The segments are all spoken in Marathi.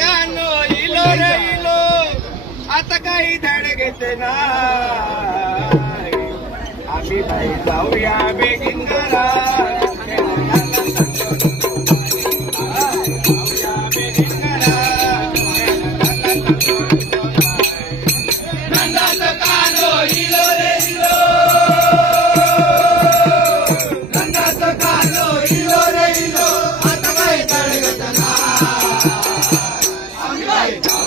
कानो इलो रे इलो. आता काही धड घेते ना. आम्ही बाई जाऊया बेगिन घरा Yeah.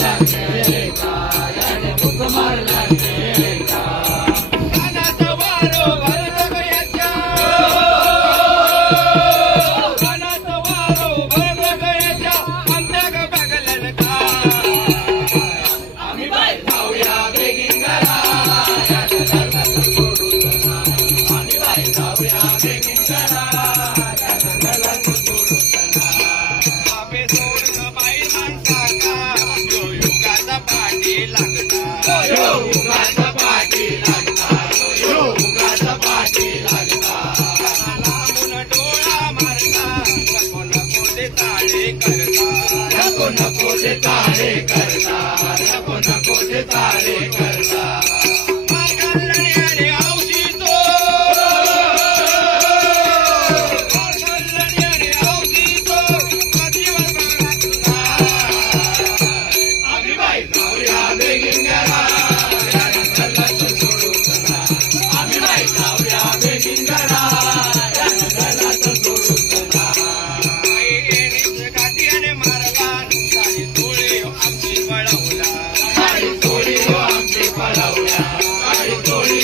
नको नको ते तारे करता नको नको ते तारे करता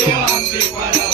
Sim.